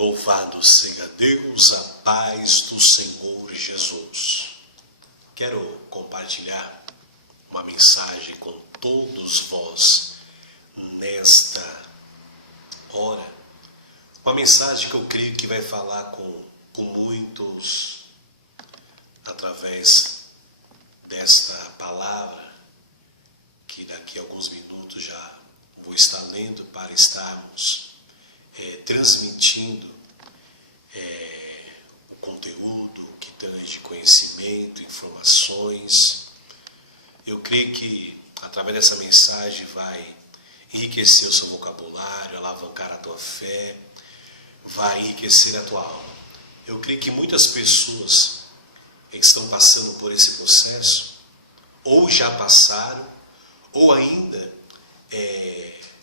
Louvado seja Deus, a paz do Senhor Jesus. Quero compartilhar uma mensagem com todos vós nesta hora. Uma mensagem que eu creio que vai falar com muitos através desta palavra, que daqui a alguns minutos já vou estar lendo para estarmos transmitindo o conteúdo que tange conhecimento, informações. Eu creio que através dessa mensagem vai enriquecer o seu vocabulário, alavancar a tua fé, vai enriquecer a tua alma. Eu creio que muitas pessoas estão passando por esse processo, ou já passaram, ou ainda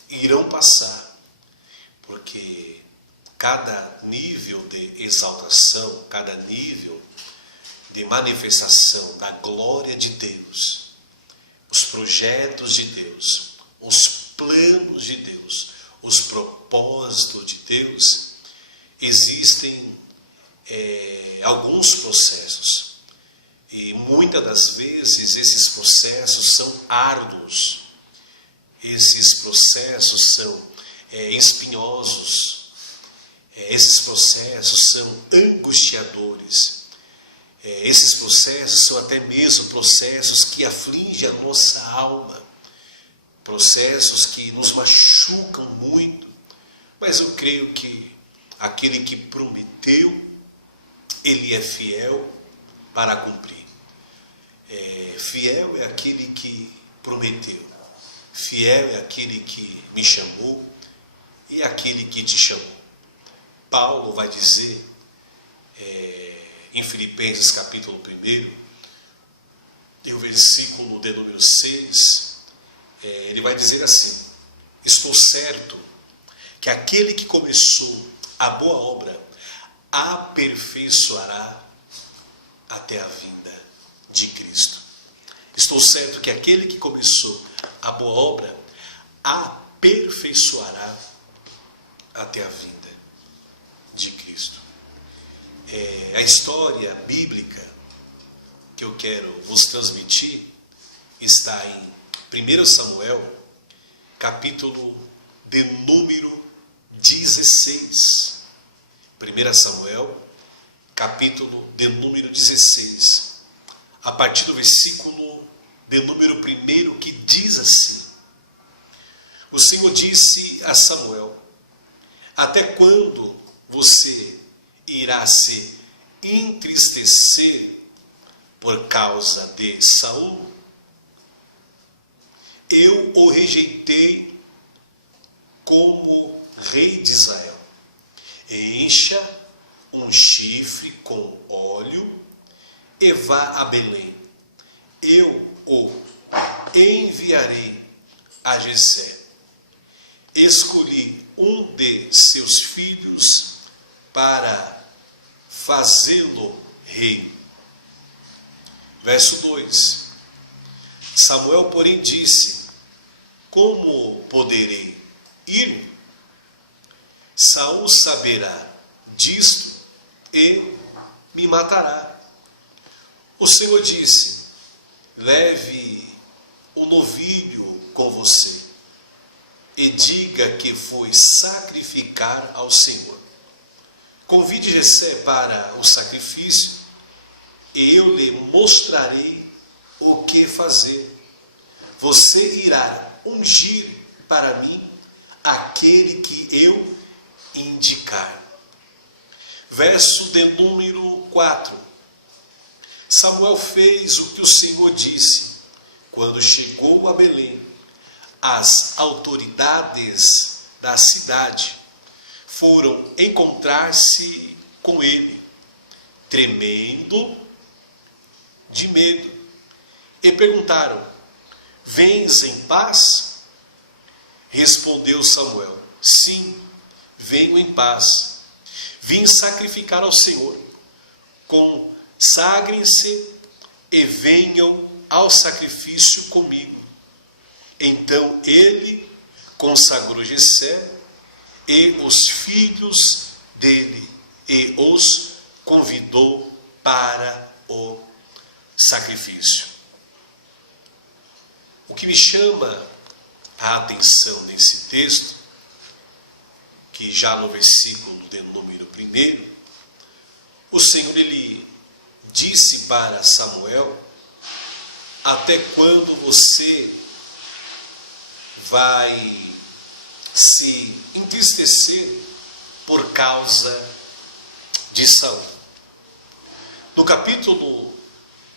irão passar. Porque cada nível de exaltação, cada nível de manifestação da glória de Deus, os projetos de Deus, os planos de Deus, os propósitos de Deus, existem alguns processos. E muitas das vezes esses processos são árduos, esses processos são espinhosos, esses processos são angustiadores, esses processos são até mesmo processos que afligem a nossa alma, processos que nos machucam muito, mas eu creio que aquele que prometeu, ele é fiel para cumprir. Fiel é aquele que prometeu, fiel é aquele que me chamou e aquele que te chamou. Paulo vai dizer em Filipenses capítulo 1, e o versículo de número 6, ele vai dizer assim: estou certo que aquele que começou a boa obra aperfeiçoará até a vinda de Cristo. Estou certo que aquele que começou a boa obra aperfeiçoará até a vinda de Cristo. A história bíblica que eu quero vos transmitir está em 1 Samuel, capítulo de número 16. 1 Samuel, capítulo de número 16. A partir do versículo de número 1, que diz assim: o Senhor disse a Samuel: até quando você irá se entristecer por causa de Saul? Eu o rejeitei como rei de Israel. Encha um chifre com óleo e vá a Belém. Eu o enviarei a Jessé. Escolhi um de seus filhos para fazê-lo rei. Verso 2. Samuel, porém, disse: como poderei ir? Saul saberá disto e me matará. O Senhor disse: leve o novilho com você e diga que foi sacrificar ao Senhor. Convide Jessé para o sacrifício e eu lhe mostrarei o que fazer. Você irá ungir para mim aquele que eu indicar. Verso de número 4. Samuel fez o que o Senhor disse. Quando chegou a Belém, as autoridades da cidade foram encontrar-se com ele, tremendo de medo, e perguntaram: vens em paz? Respondeu Samuel: sim, venho em paz. Vim sacrificar ao Senhor. Consagrem-se e venham ao sacrifício comigo. Então ele consagrou Jessé e os filhos dele e os convidou para o sacrifício. O que me chama a atenção nesse texto, que já no versículo de número 1, o Senhor ele disse para Samuel: até quando você vai se entristecer por causa de Saul? No capítulo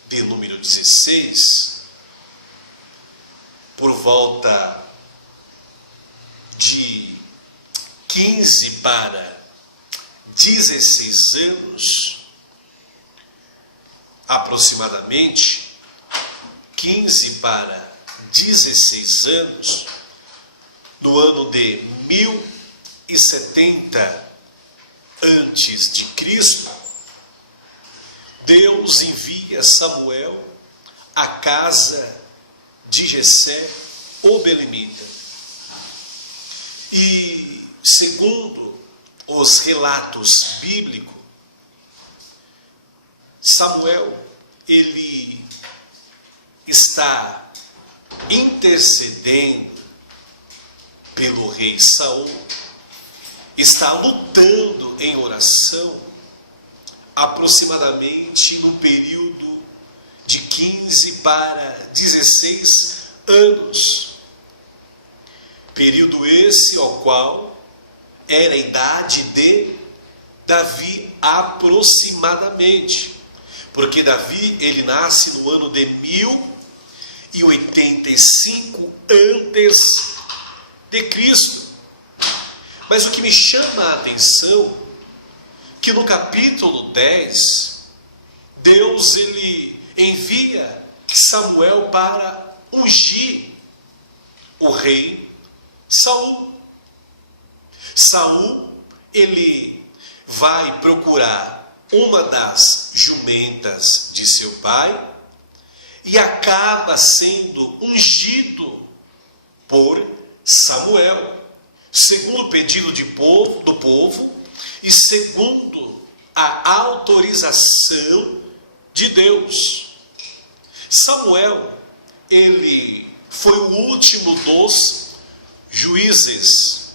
de número 16, por volta de 15 para 16 anos, aproximadamente 15 para 16 anos, no ano de 1070 antes de Cristo, Deus envia Samuel à casa de Jessé, o belemita. E segundo os relatos bíblicos, Samuel ele está intercedendo pelo rei Saul, está lutando em oração, aproximadamente no período de 15 para 16 anos. Período esse ao qual era a idade de Davi aproximadamente. Porque Davi ele nasce no ano de 1085 antes de Cristo. Mas o que me chama a atenção, que no capítulo 10, Deus ele envia Samuel para ungir o rei Saul. Saul ele vai procurar uma das jumentas de seu pai e acaba sendo ungido por Samuel, segundo o pedido do povo e segundo a autorização de Deus. Samuel, ele foi o último dos juízes,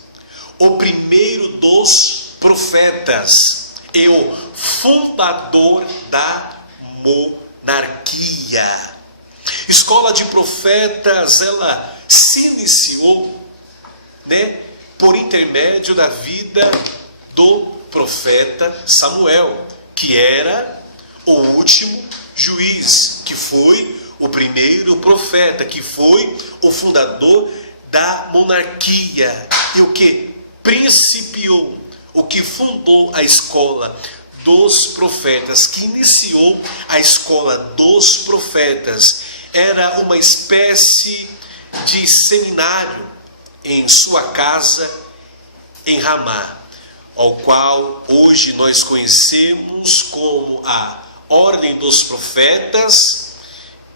o primeiro dos profetas e o fundador da monarquia. Escola de profetas, ela se iniciou, por intermédio da vida do profeta Samuel, que era o último juiz, que foi o primeiro profeta, que foi o fundador da monarquia, e o que principiou, o que fundou a escola dos profetas, que iniciou a escola dos profetas. Era uma espécie de seminário em sua casa em Ramá, ao qual hoje nós conhecemos como a Ordem dos Profetas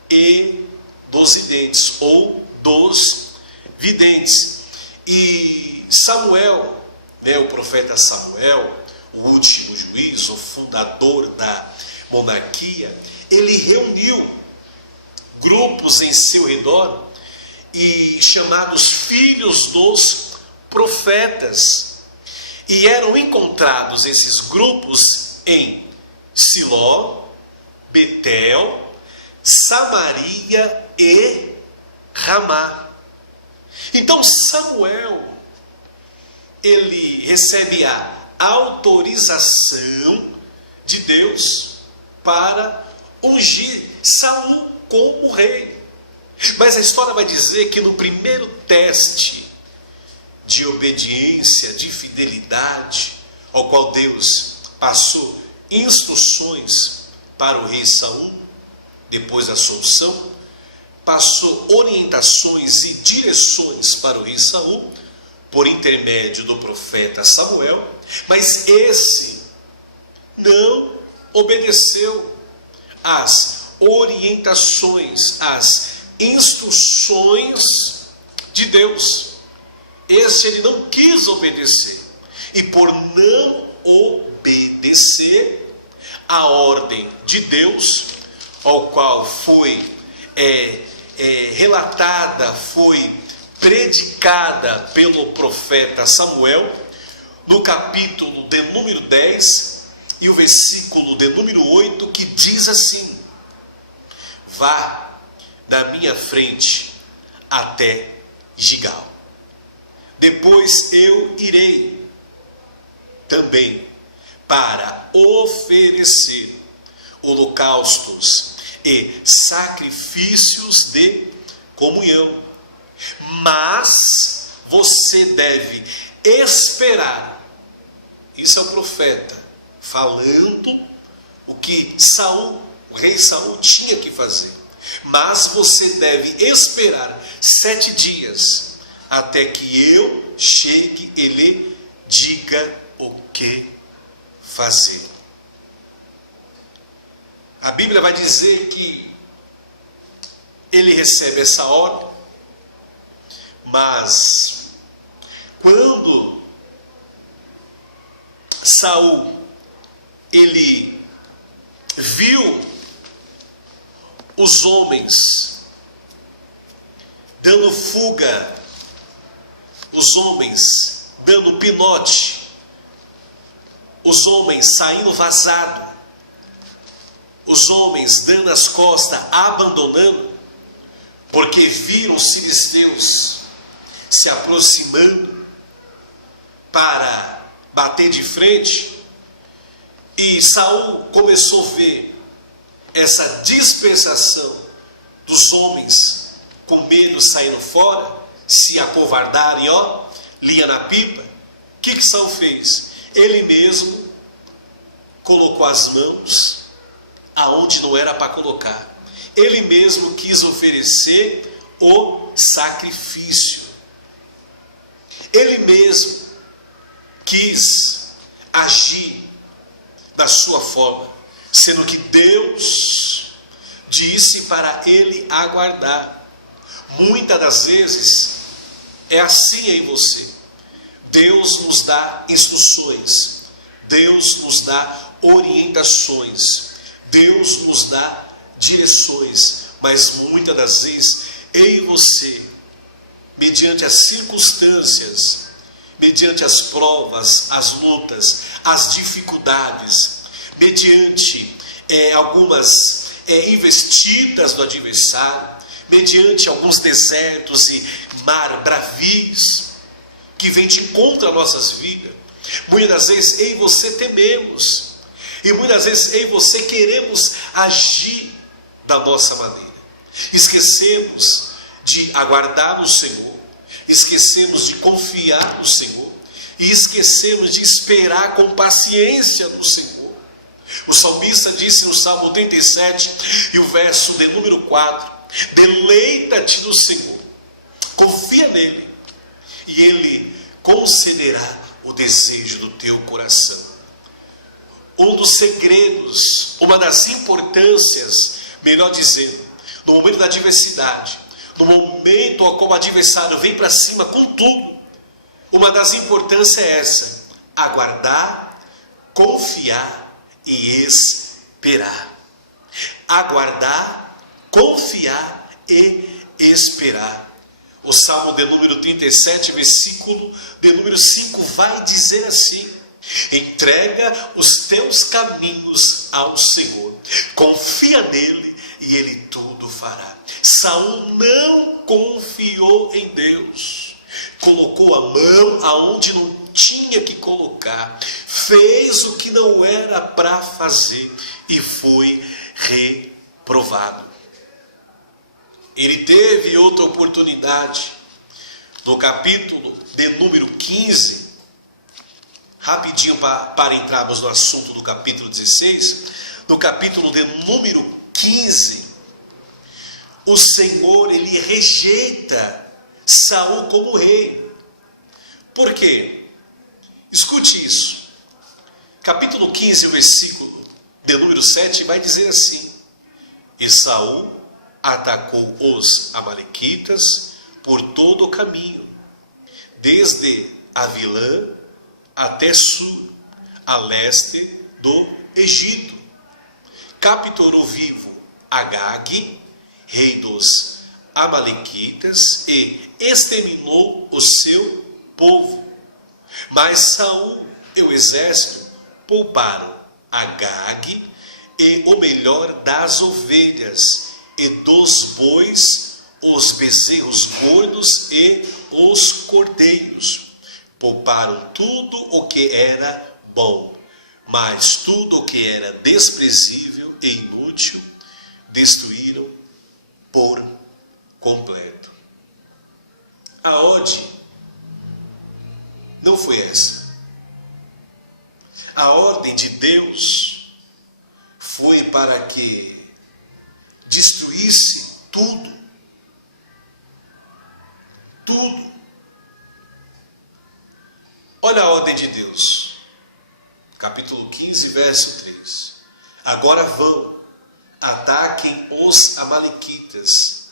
e dos Videntes, ou dos Videntes. E Samuel, o profeta Samuel, o último juiz, o fundador da monarquia, ele reuniu grupos em seu redor e chamados filhos dos profetas, e eram encontrados esses grupos em Siló, Betel, Samaria e Ramá. Então Samuel ele recebe a autorização de Deus para ungir Saul como rei. Mas a história vai dizer que no primeiro teste de obediência, de fidelidade, ao qual Deus passou instruções para o rei Saul, depois da sua unção, passou orientações e direções para o rei Saul, por intermédio do profeta Samuel, mas esse não obedeceu às orientações, às instruções de Deus. Esse ele não quis obedecer. e por não obedecer a ordem de Deus, ao qual foi relatada, foi predicada pelo profeta Samuel, no capítulo de número 10 e o versículo de número 8, que diz assim: vá da minha frente até Gigal, depois eu irei também para oferecer holocaustos e sacrifícios de comunhão, mas você deve esperar. Isso é o profeta falando o que o rei Saul tinha que fazer. Mas você deve esperar 7 dias até que eu chegue e lhe diga o que fazer. A Bíblia vai dizer que ele recebe essa ordem, mas quando Saul ele viu os homens dando fuga, os homens dando pinote, os homens saindo vazado, os homens dando as costas, abandonando, porque viram os filisteus se aproximando para bater de frente, e Saul começou a ver essa dispersação dos homens com medo saindo fora, se acovardarem, linha na pipa. O que Saul fez? Ele mesmo colocou as mãos aonde não era para colocar. Ele mesmo quis oferecer o sacrifício. Ele mesmo quis agir da sua forma, sendo que Deus disse para ele aguardar. Muitas das vezes é assim em você. Deus nos dá instruções, Deus nos dá orientações, Deus nos dá direções, mas muitas das vezes em você, mediante as circunstâncias, mediante as provas, as lutas, as dificuldades, mediante algumas investidas do adversário, mediante alguns desertos e mar bravios que vem de encontro às nossas vidas, muitas das vezes em você tememos, e muitas vezes em você queremos agir da nossa maneira, esquecemos de aguardar no Senhor, esquecemos de confiar no Senhor, e esquecemos de esperar com paciência no Senhor. O salmista disse no Salmo 37 e o verso de número 4: deleita-te no Senhor, confia nele, e ele concederá o desejo do teu coração. Um dos segredos, uma das importâncias, melhor dizendo, no momento da adversidade, no momento ao qual o adversário vem para cima com tudo, uma das importâncias é essa: aguardar, confiar e esperar. Aguardar, confiar e esperar. O Salmo de número 37, versículo de número 5 vai dizer assim: entrega os teus caminhos ao Senhor, confia nele e ele tudo fará. Saul não confiou em Deus, colocou a mão aonde não tinha que colocar, fez o que não era para fazer e foi reprovado. Ele teve outra oportunidade no capítulo de número 15, rapidinho para entrarmos no assunto do capítulo 16, no capítulo de número 15, o Senhor, ele rejeita Saul como rei. Por quê? Escute isso. Capítulo 15, versículo de número 7, vai dizer assim: e Saul atacou os amalequitas por todo o caminho, desde Avilã até Sur, a leste do Egito. Capturou vivo Agag, rei dos Amalequitas, e exterminou o seu povo. Mas Saul e o exército pouparam Agag e o melhor das ovelhas e dos bois, os bezerros gordos e os cordeiros. Pouparam tudo o que era bom, mas tudo o que era desprezível e inútil destruíram por completo. A ordem não foi essa. A ordem de Deus foi para que destruísse tudo. Tudo. Olha a ordem de Deus. Capítulo 15, verso 3. Agora vão, ataquem os amalequitas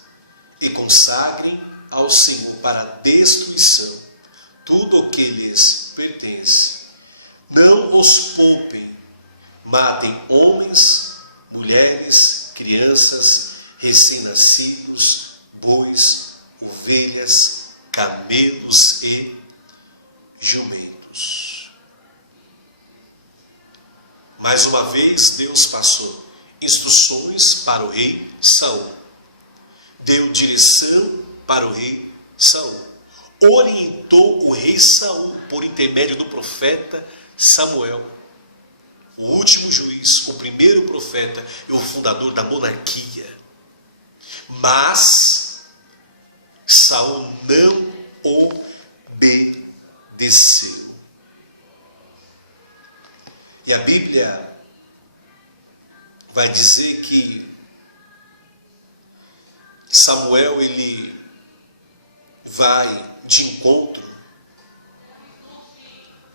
e consagrem ao Senhor para destruição tudo o que lhes pertence. Não os poupem, matem homens, mulheres, crianças, recém-nascidos, bois, ovelhas, camelos e jumentos. Mais uma vez, Deus passou instruções para o rei Saul. Deu direção para o rei Saul. Orientou o rei Saul por intermédio do profeta Samuel, o último juiz, o primeiro profeta e o fundador da monarquia. Mas Saul não obedeceu. E a Bíblia vai dizer que Samuel, ele vai de encontro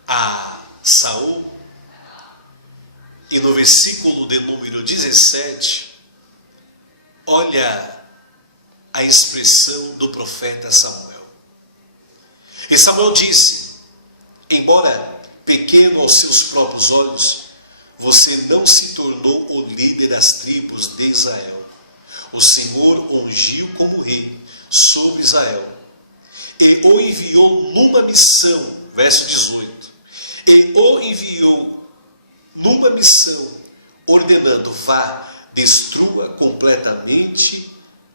a Saul, e no versículo de número 17, olha a expressão do profeta Samuel. E Samuel disse: embora pequeno aos seus próprios olhos, você não se tornou o líder das tribos de Israel. O Senhor ungiu como rei sobre Israel e o enviou numa missão, verso 18, e o enviou numa missão, ordenando: vá, destrua completamente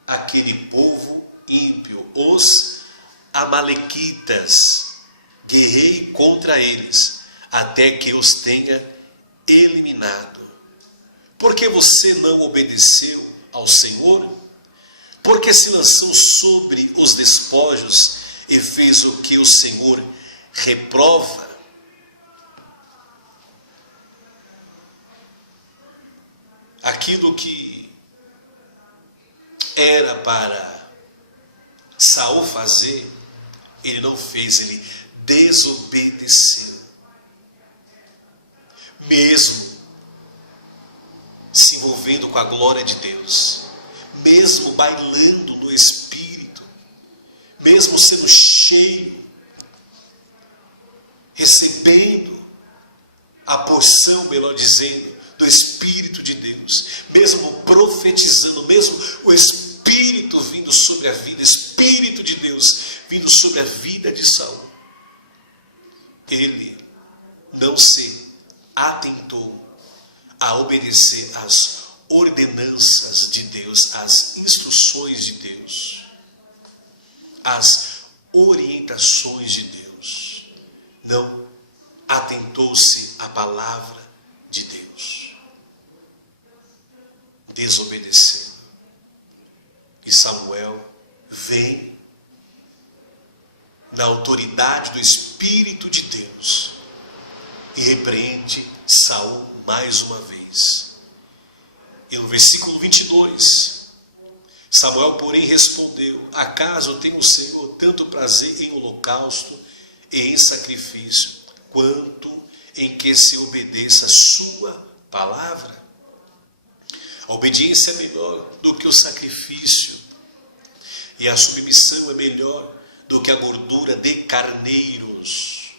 aquele povo ímpio, os amalequitas, guerrei contra eles, até que os tenha eliminado. Porque você não obedeceu ao Senhor? Porque se lançou sobre os despojos e fez o que o Senhor reprova? Aquilo que era para Saul fazer, ele não fez, ele desobedeceu. Mesmo se envolvendo com a glória de Deus, mesmo bailando no Espírito, mesmo sendo cheio, recebendo a porção, melhor dizendo, do Espírito de Deus, mesmo profetizando, mesmo o Espírito vindo sobre a vida, Espírito de Deus vindo sobre a vida de Saul, ele não se atentou a obedecer às ordenanças de Deus, às instruções de Deus, às orientações de Deus. Não atentou-se à palavra de Deus. Desobedeceu. E Samuel vem na autoridade do Espírito de Deus e repreende Saul mais uma vez. E no versículo 22, Samuel, porém, respondeu: acaso tem o Senhor tanto prazer em holocausto e em sacrifício, quanto em que se obedeça a sua palavra? A obediência é melhor do que o sacrifício, e a submissão é melhor do que a gordura de carneiros.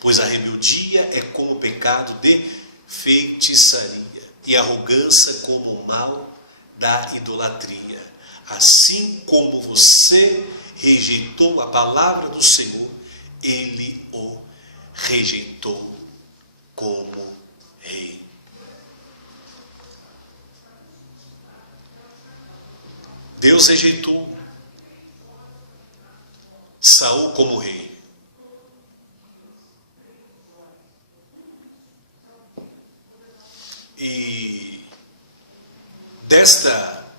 pois a rebeldia é como o pecado de feitiçaria, e a arrogância como o mal da idolatria. Assim como você rejeitou a palavra do Senhor, ele o rejeitou como rei. Deus rejeitou Saul como rei. E desta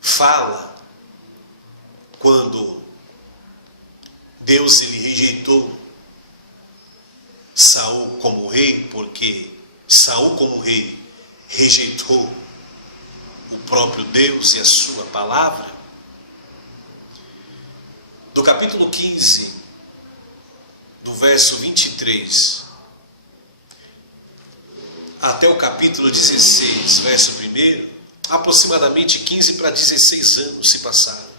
fala, quando Deus ele rejeitou Saul como rei, porque Saul como rei rejeitou o próprio Deus e a sua palavra, do capítulo 15, do verso 23, até o capítulo 16, verso 1, aproximadamente 15 para 16 anos se passaram.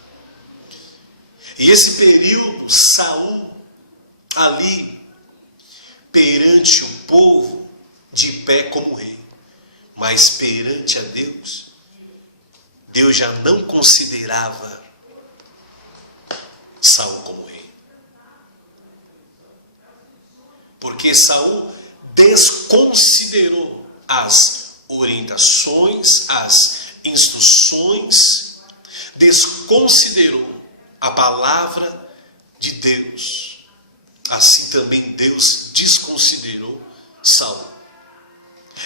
E esse período, Saul, ali, perante o povo, de pé como rei, mas perante a Deus, Deus já não considerava Saul como rei. Porque Saul desconsiderou as orientações, as instruções, desconsiderou a palavra de Deus. Assim também Deus desconsiderou Saul.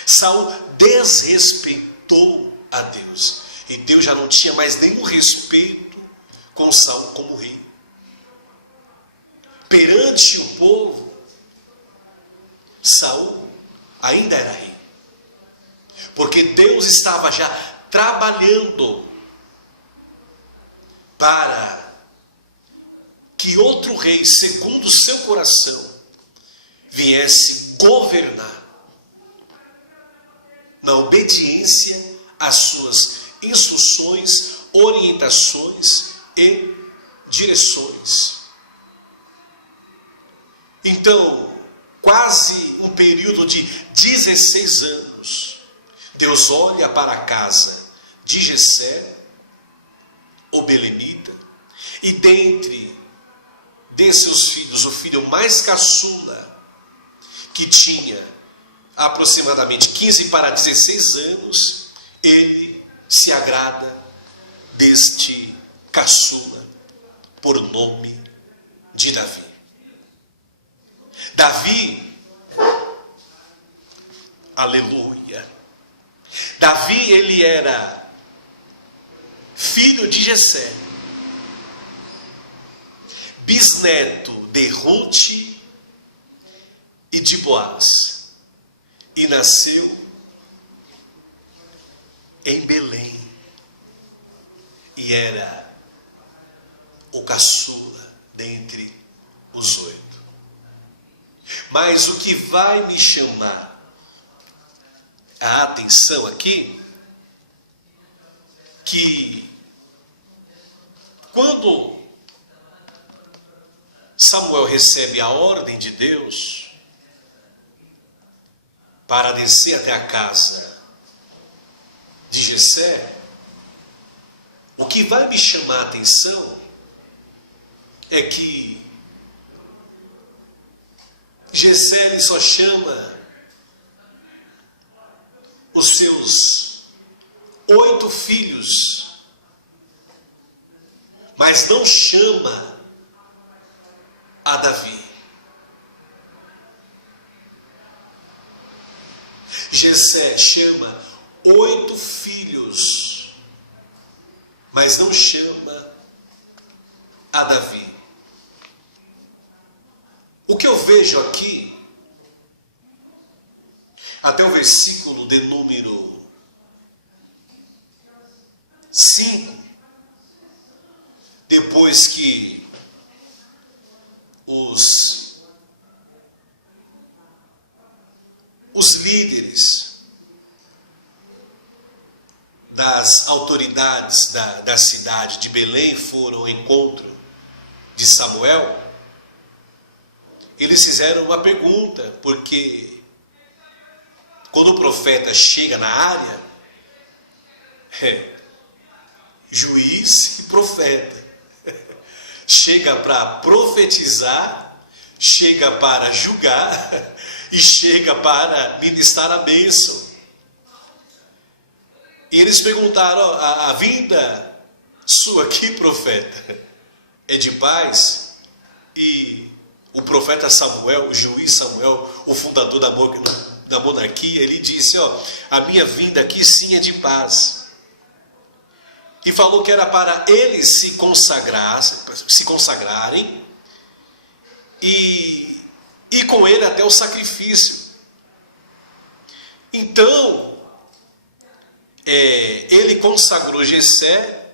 Saul desrespeitou a Deus. E Deus já não tinha mais nenhum respeito com Saul como rei. Perante o povo, Saul ainda era rei. Porque Deus estava já trabalhando para que outro rei, segundo o seu coração, viesse governar na obediência às suas instruções, orientações e direções. Então, quase um período de 16 anos, Deus olha para a casa de Jessé, o belemita, e dentre de seus filhos, o filho mais caçula, que tinha aproximadamente 15 para 16 anos, ele se agrada deste caçula, por nome de Davi. Davi, aleluia, Davi ele era filho de Jessé, bisneto de Ruth e de Boaz, e nasceu em Belém, e era o caçula dentre os 8. Mas o que vai me chamar a atenção aqui, que quando Samuel recebe a ordem de Deus para descer até a casa de Jessé, o que vai me chamar a atenção é que Jessé ele só chama os seus 8 filhos, mas não chama a Davi. Jessé chama 8 filhos, mas não chama a Davi. O que eu vejo aqui, até o versículo de número 5, depois que os líderes das autoridades da cidade de Belém foram ao encontro de Samuel, eles fizeram uma pergunta, porque quando o profeta chega na área, juiz e profeta, chega para profetizar, chega para julgar e chega para ministrar a bênção. E eles perguntaram: a vinda sua aqui, profeta, é de paz? E o profeta Samuel, o juiz Samuel, o fundador da monarquia, ele disse: a minha vinda aqui sim é de paz. E falou que era para eles se consagrarem e com ele até o sacrifício. Então, ele consagrou Jessé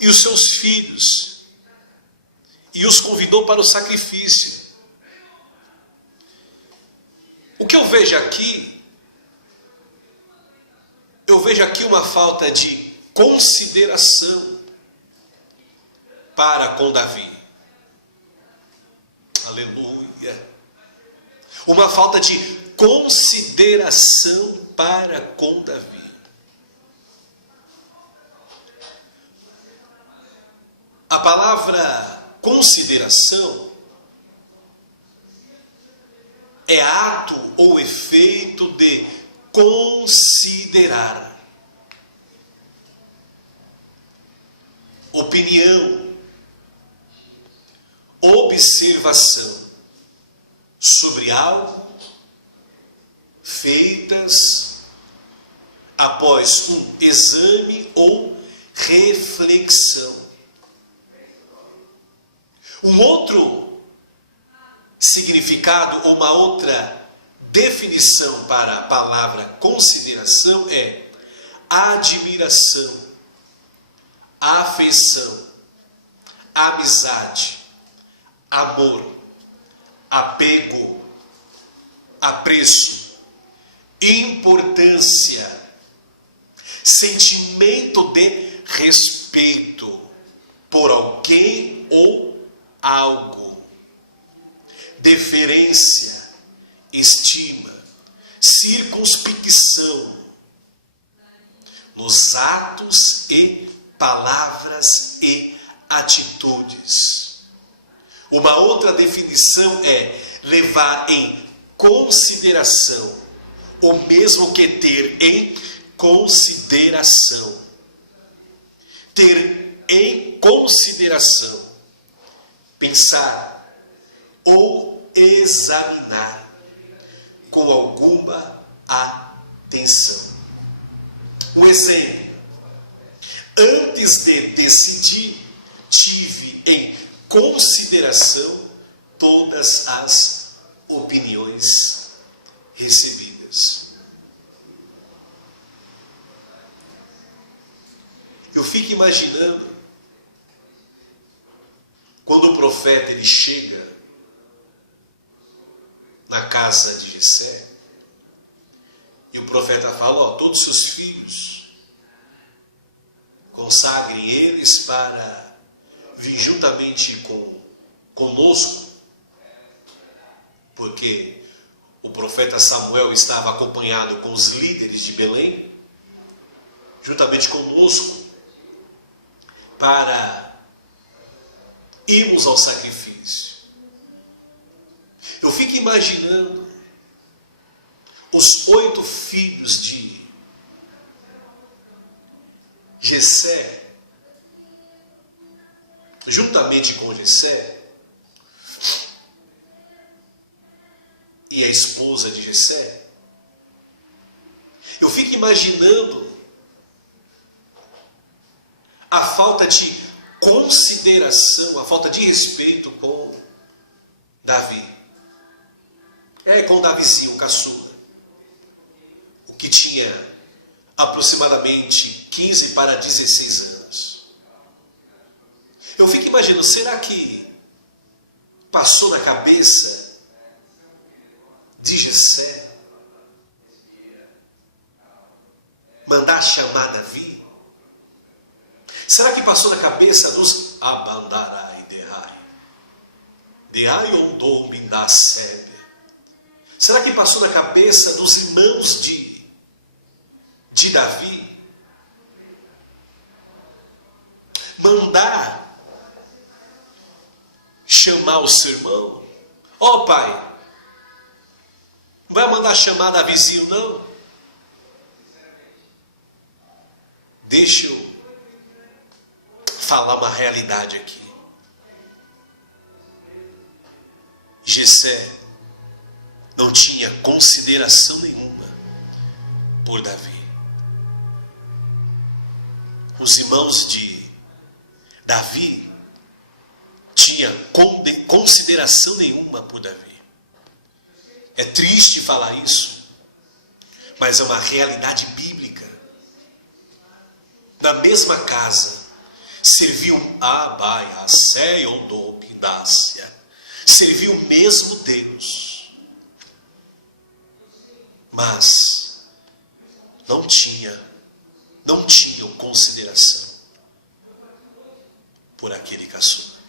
e os seus filhos e os convidou para o sacrifício. O que eu vejo aqui uma falta de consideração para com Davi. Aleluia. Uma falta de consideração para com Davi. A palavra consideração é ato ou efeito de considerar. Opinião, observação sobre algo feitas após um exame ou reflexão. Um outro significado ou uma outra definição para a palavra consideração é admiração, afeição, amizade, amor, apego, apreço, importância, sentimento de respeito por alguém ou algo, deferência, estima, circunspecção nos atos e palavras e atitudes. Uma outra definição é levar em consideração, o mesmo que ter em consideração. Ter em consideração, pensar ou examinar com alguma atenção. Um exemplo: antes de decidir, tive em consideração todas as opiniões recebidas. Eu fico imaginando quando o profeta ele chega na casa de Jessé e o profeta fala: todos os seus filhos, consagrem eles para vir juntamente conosco, porque o profeta Samuel estava acompanhado com os líderes de Belém, juntamente conosco, para irmos ao sacrifício. Eu fico imaginando os 8 filhos de Jessé, juntamente com Jessé e a esposa de Jessé. Eu fico imaginando a falta de consideração, a falta de respeito com Davi. Com Davizinho, o caçula, o que tinha aproximadamente 15 para 16 anos. Eu fico imaginando, será que passou na cabeça de Jessé mandar chamar Davi? Será que passou na cabeça dos Abandarai Derrai de Ayondom Binasebe. Será que passou na cabeça dos irmãos de Davi mandar chamar o seu irmão? Ó pai, não vai mandar chamar Davizinho não? Deixa eu falar uma realidade aqui. Jessé não tinha consideração nenhuma por Davi. Os irmãos de Davi tinham consideração nenhuma por Davi. É triste falar isso, mas é uma realidade bíblica. Na mesma casa serviu serviu o mesmo Deus, mas não tinham consideração por aquele caçula.